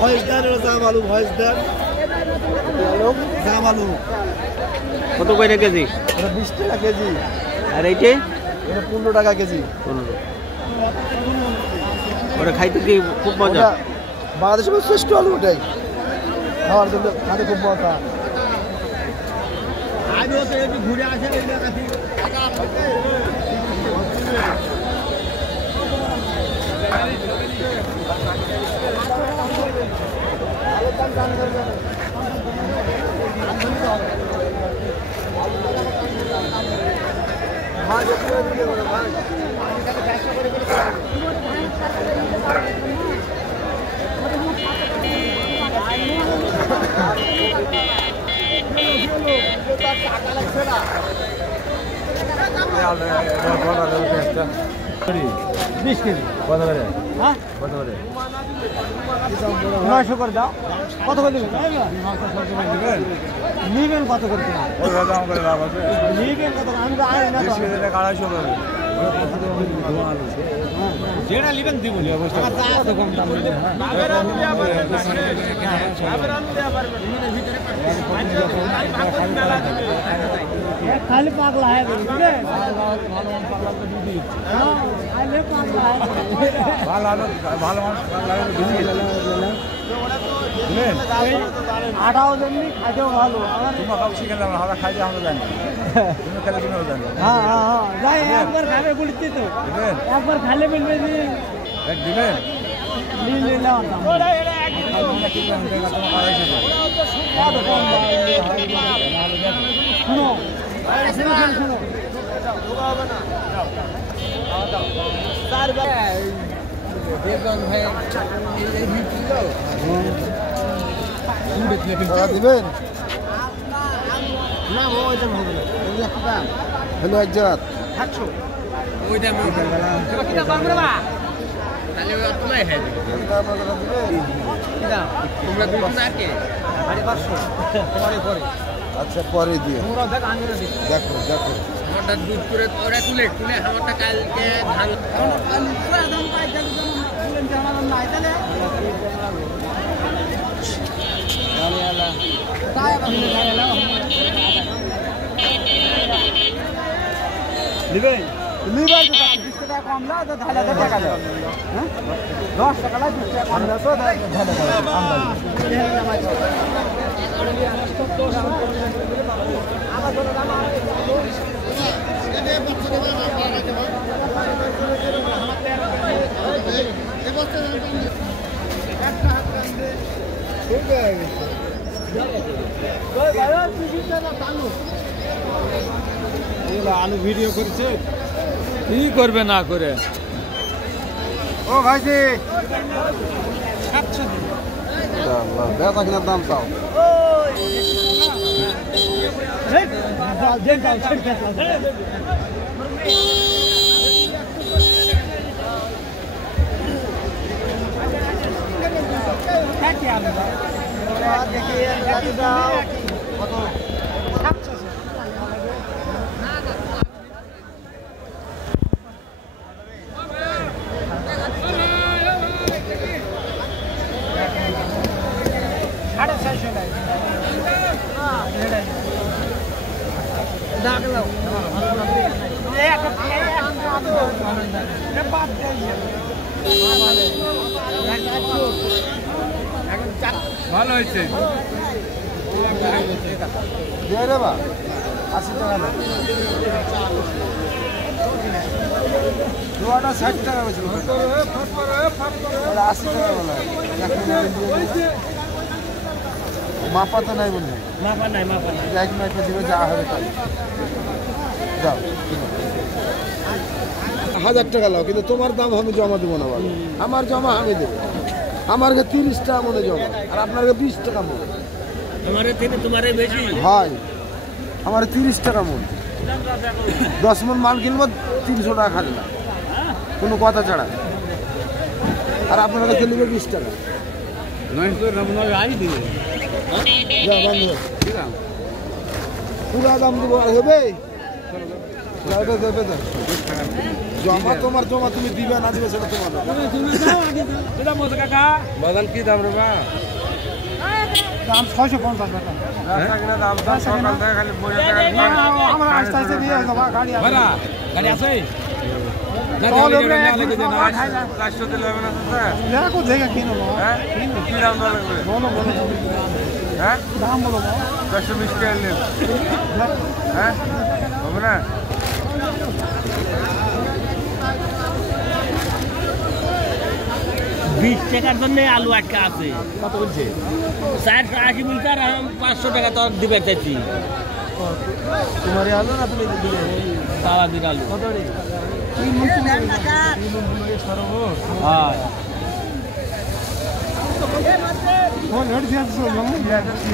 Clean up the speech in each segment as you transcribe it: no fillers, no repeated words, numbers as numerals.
Voice দেন, জাম আলু voice দেন। জাম আলু কত কয়টা কেজি? 20 টাকা কেজি। আর এইটা? এটা 15 টাকা কেজি। 15। ওটা খাইতে কি খুব মজা? বাংলাদেশের শ্রেষ্ঠ আলু ওটাই, খাওয়ার জন্য খাতে খুব মজা। ঘুরে আসে করে দাও। কত করে দেবেন? নিবেন কত করে? নিবেন কত? আমি 250 করে। যেটা নিবেন দিব। কম দাম খালি পাগলা হয় ভালো আটাও জানি খাইতেও ভালো। খাইতে আমরা জানি। হ্যাঁ হ্যাঁ যাই একবার খাবে বলছি তো, একবার খালে বলবে যে দিবেন। শুনো শুনো বেতন ভাই দিবেন না? ওইটা হবে না। হ্যালো একজাত 700 ওইটা আমি কিটা বাংলা বা তাহলে তোমায় হে এটা আমরা দিবেন কিটা তোমরা দুই না কে 550 পরে পরে। আচ্ছা পরে দিও। তোমরা দেখ আঙ্গুরে দেখো দেখো আমারটা দুধ করে ওরা তুলে তুলে আমারটা কালকে ধান পুরো দাম পাই যাবে তুলেন জানালাম না তাহলে আলা তাই বলে আলা লিবেন লিবার তো 20 টাকা কম না তো ঢালা টাকা দাও। হ্যাঁ 10 টাকা লা 20 টাকা কম দাও তো ঢালা আমার জন্য দাম আলু ভিডিও করছে কি করবে না করে। ও ভাইজি বেচা কিনার দাম চাও কত ভালো হয়েছে। 80 টাকা দুটা 60 টাকা বেশি 80 টাকা বলা মাপা তো নাই বলে মাপা নাই এক মাইপে দিবে যা হবে তাই যাও 1000 টাকা লাও কিন্তু তোমার দাম আমি জমা দেবো না বাবা আমার জমা আমি দেবো আমার 30 টাকা মনে জমা আর আপনার 20 টাকা মনে তোমার থেকে তোমারে বেশি হয় আমার 30 টাকা মনে 10 মন মাল কিনবো 300 টাকা খাজনা, কোনো কথা ছাড়া। আর আপনারা খেলে 20 টাকা পুরা দাম দিব হবে। জমা তোমার জমা, তুমি দিবে না দিবে সেটা তোমার বাদাম। কি দাম রে বা? দাম 650 টাকা। দাম সকাল থেকে খালি বইয়ে টাকা আমরা আস্তে আস্তে দিয়ে যাবো। গাড়ি আছে দেখো দেখে কিনো। কি দাম লাগবে বলো বলো। হ্যাঁ দাম বলো 420 টাকা নেন। হ্যাঁ হবে না? টাকার জন্য আলু আটকা আছে। কত বলছে? 480 বলছে, আর 500 টাকা তো দিবে চাইছি। তোমার আলু না তুমি দিলে তারা দিন আলু কত রে?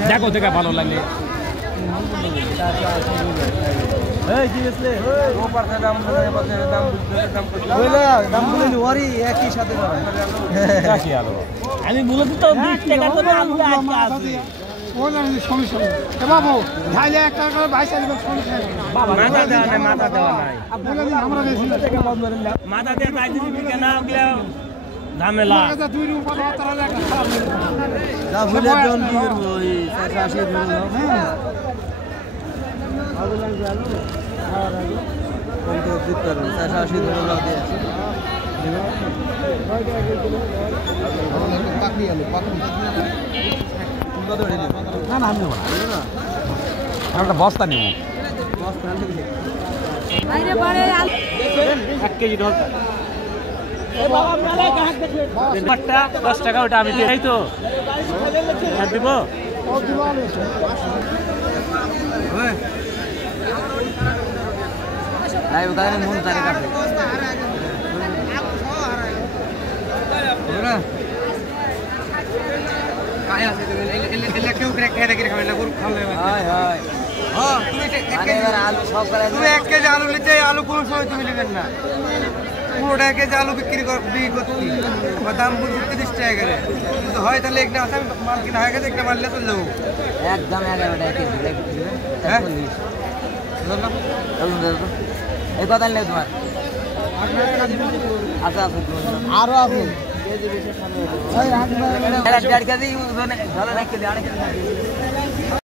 দেখো দেখা ভালো লাগে। আমি বলেছি তো 20 টাকা করে আলু আটকা আছে। বাবু ঢাইলে 1 টাকা করে 22 টাকা সমস্যা নেই। মাথা দেওয়া নাই, মাথা দেওয়া নাই। আমরা মাথা দিয়ে তাই দিবি কেন ওগুলা ঝামেলা। একটা বস্তা নিব। 1 কেজি ঢোল 10 টাকা, ওটা আমি দিই তো দিব। তুমি 1 কেজি আলু নিতে, আলু কোন সময় তুমি নেবেন না? পুরোটা 1 কেজি আলু বিক্রি করছি, দাম বলছি 30 টাকা করে। কিন্তু হয় তাহলে একটা আছে মাল কিনা হয়ে গেছে, একটা মারলে চলে যাবো একদম 11 টাকা কেজি। হ্যাঁ এই কথা নেই তোমার? আচ্ছা আরো আছে কেজি বেশি 1.5 কেজি, 1 কেজি